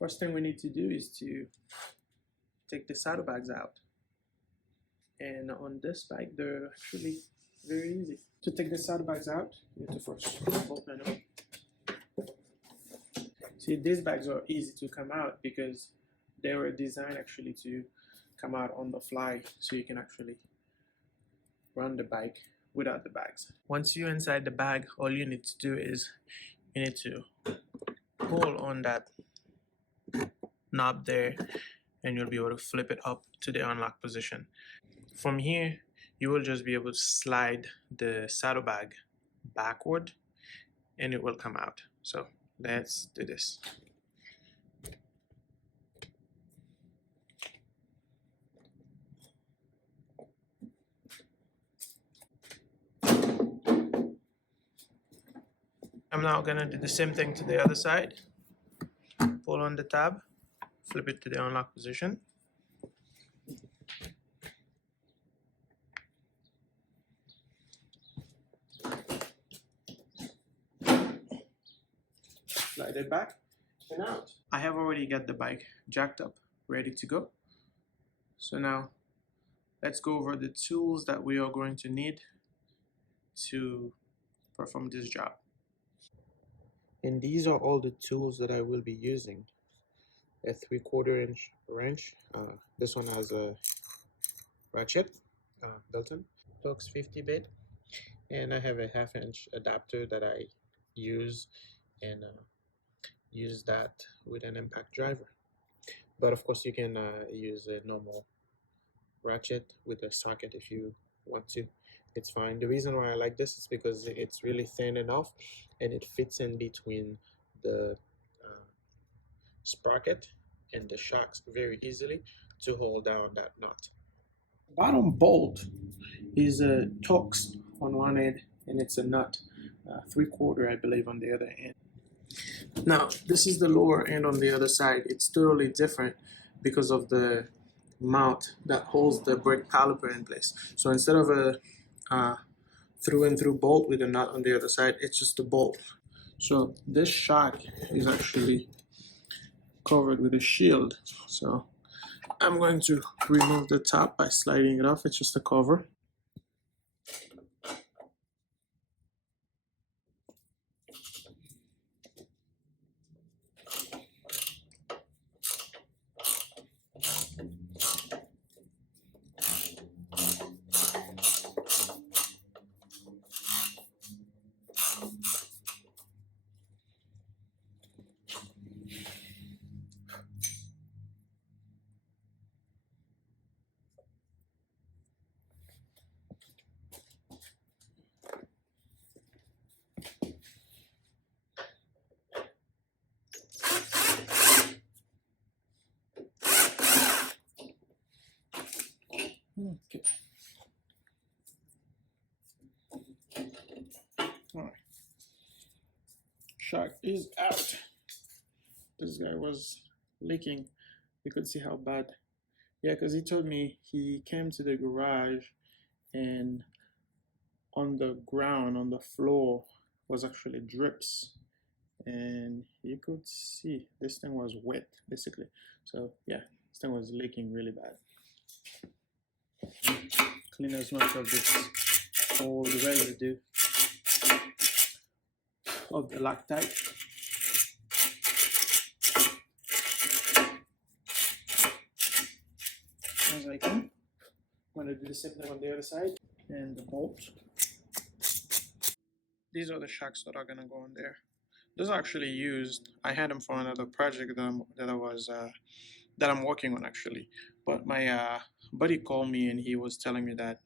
First thing we need to do is to take the saddlebags out. And on this bike, they're actually very easy. To take the saddlebags out, you have to first open them. See, these bags are easy to come out because they were designed actually to come out on the fly, so you can actually run the bike without the bags. Once you're inside the bag, all you need to do is you need to pull on that knob there, and you'll be able to flip it up to the unlock position. From here, you will just be able to slide the saddlebag backward and it will come out. So let's do this. I'm now gonna do the same thing to the other side. Pull on the tab, flip it to the unlock position. Slide it back and out. I have already got the bike jacked up, ready to go. So now let's go over the tools that we are going to need to perform this job. And these are all the tools that I will be using. A 3/4 inch wrench. This one has a ratchet built-in. Torx 50 bit. And I have a 1/2 inch adapter that I use, and use that with an impact driver. But of course you can use a normal ratchet with a socket if you want to. It's fine. The reason why I like this is because it's really thin enough and it fits in between the sprocket and the shocks very easily to hold down that nut. The bottom bolt is a Torx on one end, and it's a nut 3/4 I believe on the other end. Now this is the lower end on the other side. It's totally different because of the mount that holds the brake caliper in place. So instead of a through and through bolt with a nut on the other side, it's just a bolt. So this shock is actually covered with a shield. So I'm going to remove the top by sliding it off. It's just a cover. Okay. All right. Shock is out. This guy was leaking. You could see how bad. Yeah, because he told me he came to the garage and on the ground, on the floor, was actually drips. And you could see this thing was wet, basically. So yeah, this thing was leaking really bad. Clean as much of this old residue of the Loctite. As I can. I'm going to do the same thing on the other side. And the bolt. These are the shocks that are going to go in there. Those are actually used. I had them for another project that I'm working on actually. But my buddy called me and he was telling me that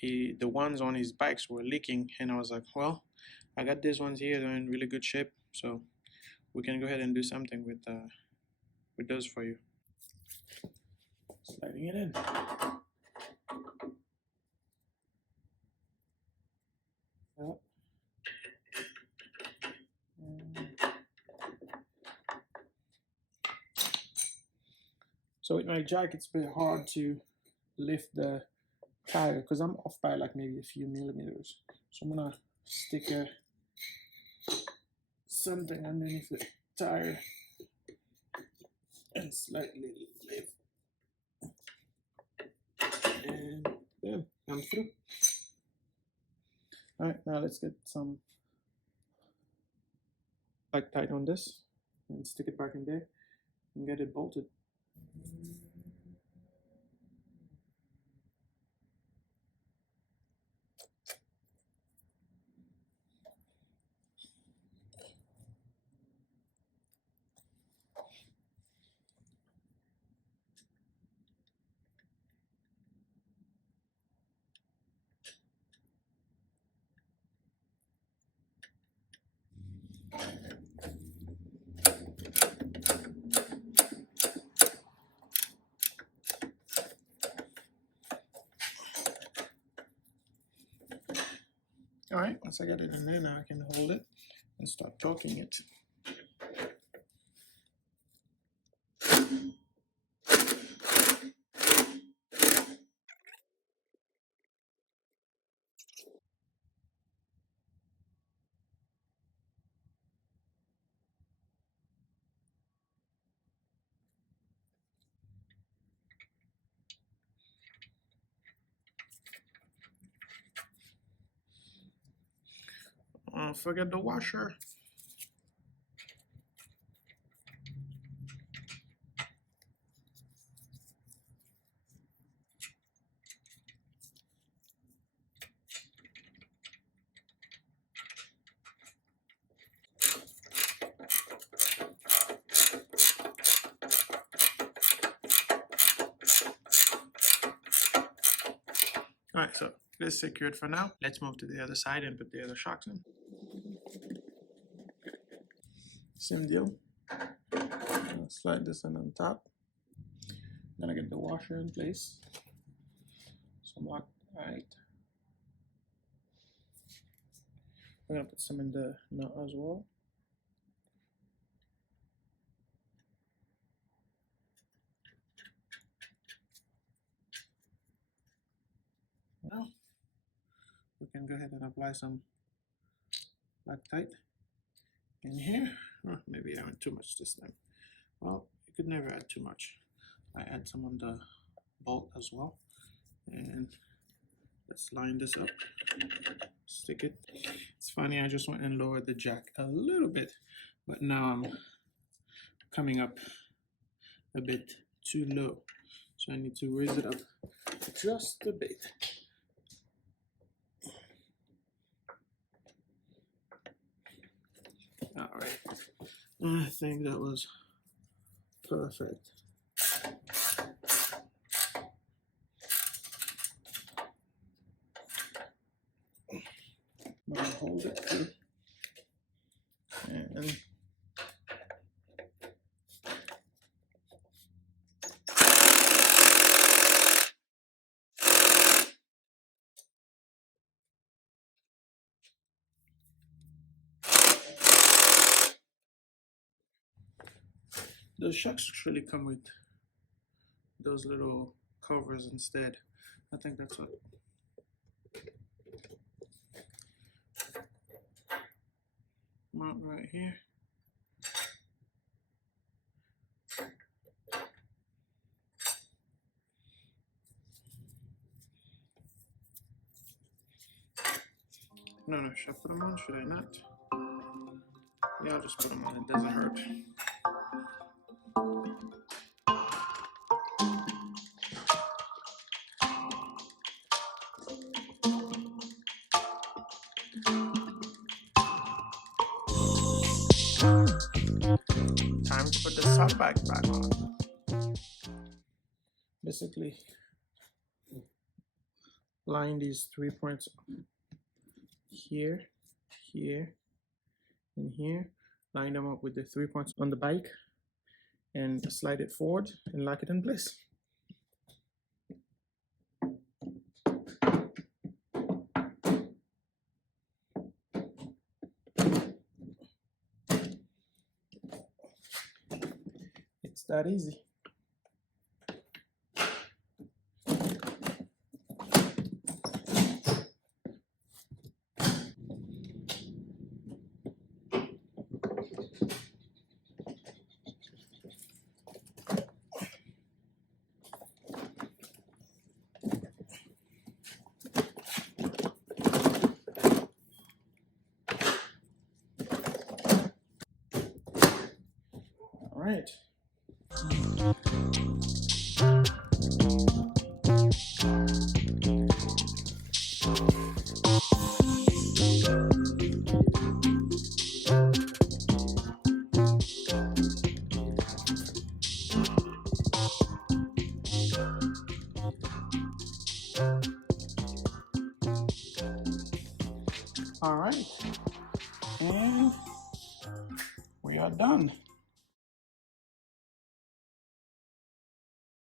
the ones on his bikes were leaking, and I was like, well, I got these ones here. They're in really good shape, so we can go ahead and do something with those for you. Sliding it in. Yep. So with my jack, it's been hard to lift the tire because I'm off by like maybe a few millimeters. So I'm gonna stick something underneath the tire and slightly lift. And bam, I'm through. Alright, now let's get some tight on this and stick it back in there and get it bolted. Alright, once I got it in there, now I can hold it and start torquing it. Forget the washer. Alright, so this is secured for now. Let's move to the other side and put the other shocks in. Same deal. I'll slide this in on top. Then I get the washer in place. So I'm locked right. We're gonna put some in the nut as well. Now we can go ahead and apply some Loctite in here. Oh, maybe I went too much this time. Well, you could never add too much. I add some on the bolt as well. And let's line this up. Stick it. It's funny, I just went and lowered the jack a little bit, but now I'm coming up a bit too low. So I need to raise it up just a bit. All right, I think that was perfect. I'm gonna hold it too. And the shocks actually come with those little covers instead. I think that's what. Mount right here. No, should I put them on? Should I not? Yeah, I'll just put them on. It doesn't hurt. Time to put the saddlebags back on. Basically, line these 3 points here, here, and here. Line them up with the 3 points on the bike and slide it forward and lock it in place. It's that easy. right. All right, and we are done.